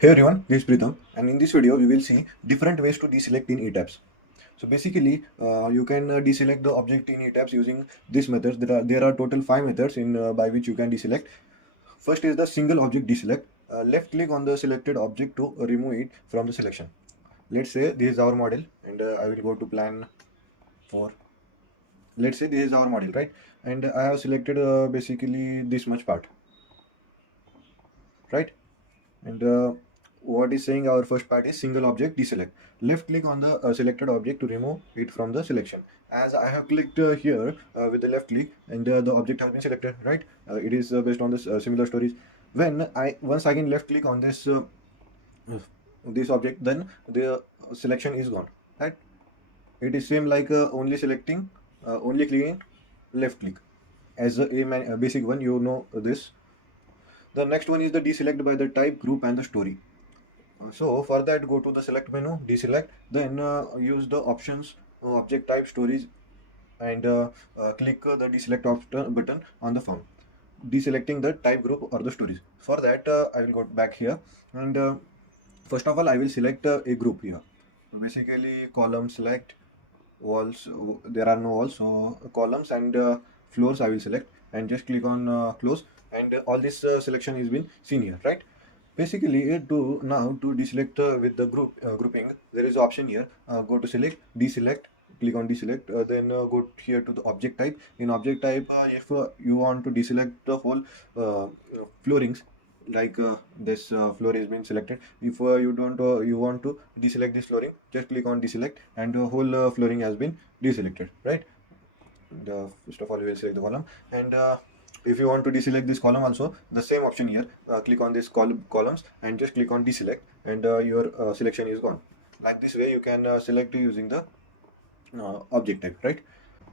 Hey everyone, this is Pritham, and in this video we will see different ways to deselect in ETABS. So basically, you can deselect the object in ETABS using these methods. There are total 5 methods in by which you can deselect. First is the single object deselect. Left click on the selected object to remove it from the selection. Let's say this is our model, and I will go to plan 4. Let's say this is our model, right? And I have selected basically this much part, right? And what is saying our first part is single object deselect. Left click on the selected object to remove it from the selection. As I have clicked here with the left click, and the object has been selected, right? It is based on this similar stories. When I once again left click on this object, then the selection is gone, right? It is same like only selecting, only clicking left click. As a basic one, you know this. The next one is the deselect by the type, group, and the story. So for that, go to the select menu, deselect, then use the options, object type, stories, and click the deselect option button on the form, deselecting the type, group, or the stories. For that, I will go back here, and first of all, I will select a group here. Basically, column select, walls, there are no walls, so columns and floors I will select, and just click on close, and all this selection is been seen here, right? Basically, to deselect with the grouping, there is option here. Go to select, deselect, click on deselect. Then go here to the object type. In object type, if you want to deselect the whole floorings, like this floor is been selected. If you don't, you want to deselect this flooring, just click on deselect, and the whole flooring has been deselected, right? First of all, we will select the column, and if you want to deselect this column also, the same option here. Click on this columns and just click on deselect, and your selection is gone. Like this way, you can select using the object type, right?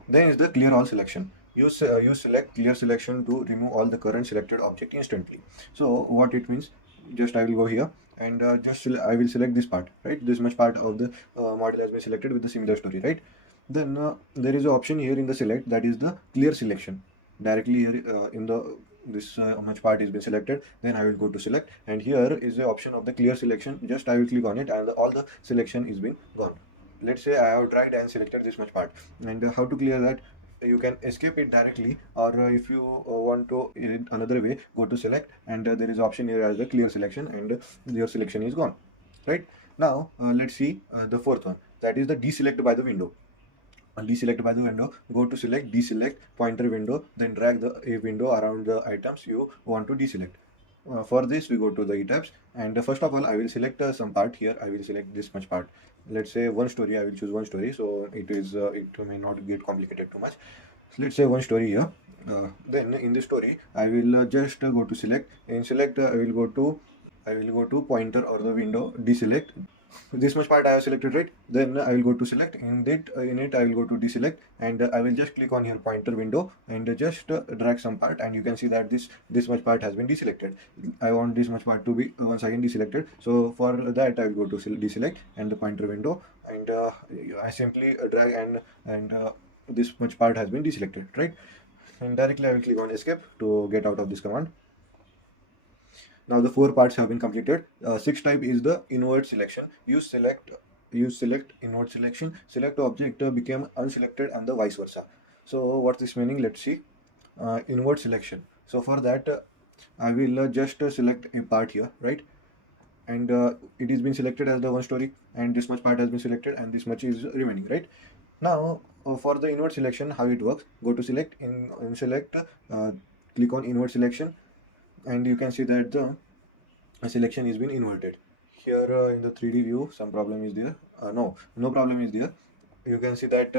Then is the clear all selection. You select clear selection to remove all the current selected object instantly. So what it means, just I will go here, and I will select this part, right? This much part of the model has been selected with the similar story, right? Then there is an option here in the select, that is the clear selection. Directly here in the this much part is been selected, then I will go to select, and here is the option of the clear selection. Just I will click on it, and all the selection is been gone. Let's say I have tried and selected this much part, and how to clear that? You can escape it directly, or if you want to in another way, go to select, and there is option here as the clear selection, and your selection is gone, right? Now let's see the fourth one, that is the deselect by the window. Deselect by the window, go to select, deselect, pointer window, then drag the a window around the items you want to deselect. For this, we go to the ETABS, and first of all, I will select some part here. I will select this much part. Let's say one story. I will choose one story, so it may not get complicated too much. So let's say one story here. Then in the story, I will just go to select. In select, I will go to pointer or the window, deselect. This much part I have selected, right? Then I will go to select. In it I will go to deselect, and I will just click on here pointer window, and just drag some part, and you can see that this much part has been deselected. I want this much part to be once again deselected, so for that I will go to deselect and the pointer window, and I simply drag, and this much part has been deselected, right? And directly I will click on escape to get out of this command. Now the 4 parts have been completed. Sixth type is the inward selection. Use select inward selection. Select object became unselected and the vice versa. So what's this meaning? Let's see. Inward selection. So for that, I will just select a part here, right? And it is been selected as the one story, and this much part has been selected, and this much is remaining, right? Now for the inward selection, how it works? Go to select, in select, click on inward selection, and you can see that the selection is been inverted. Here in the 3D view, some problem is there. No problem is there. You can see that,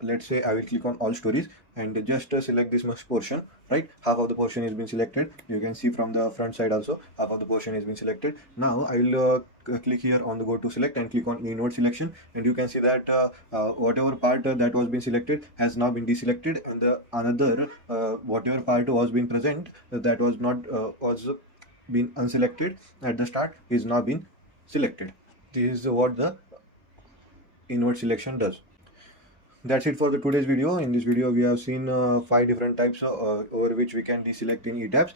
let's say I will click on all stories, and just select this much portion, right? Half of the portion is been selected. You can see from the front side also, half of the portion is been selected. Now I will click here on the go to select, and click on inward selection, and you can see that whatever part that was been selected has now been deselected, and the another whatever part was been present that was not was been unselected at the start is now been selected. This is what the inward selection does. That's it for the today's video. In this video, we have seen 5 different types over which we can deselect in ETABS.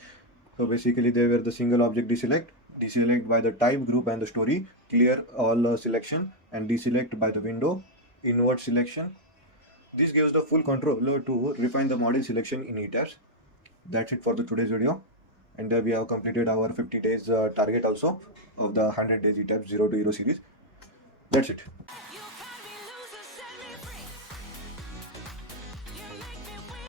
So basically, they were the single object deselect, deselect by the type, group, and the story, clear all selection, and deselect by the window, invert selection. This gives the full control to refine the model selection in ETABS. That's it for the today's video, and we have completed our 50 days target also of the 100 days ETABS 0 to Hero series. That's it.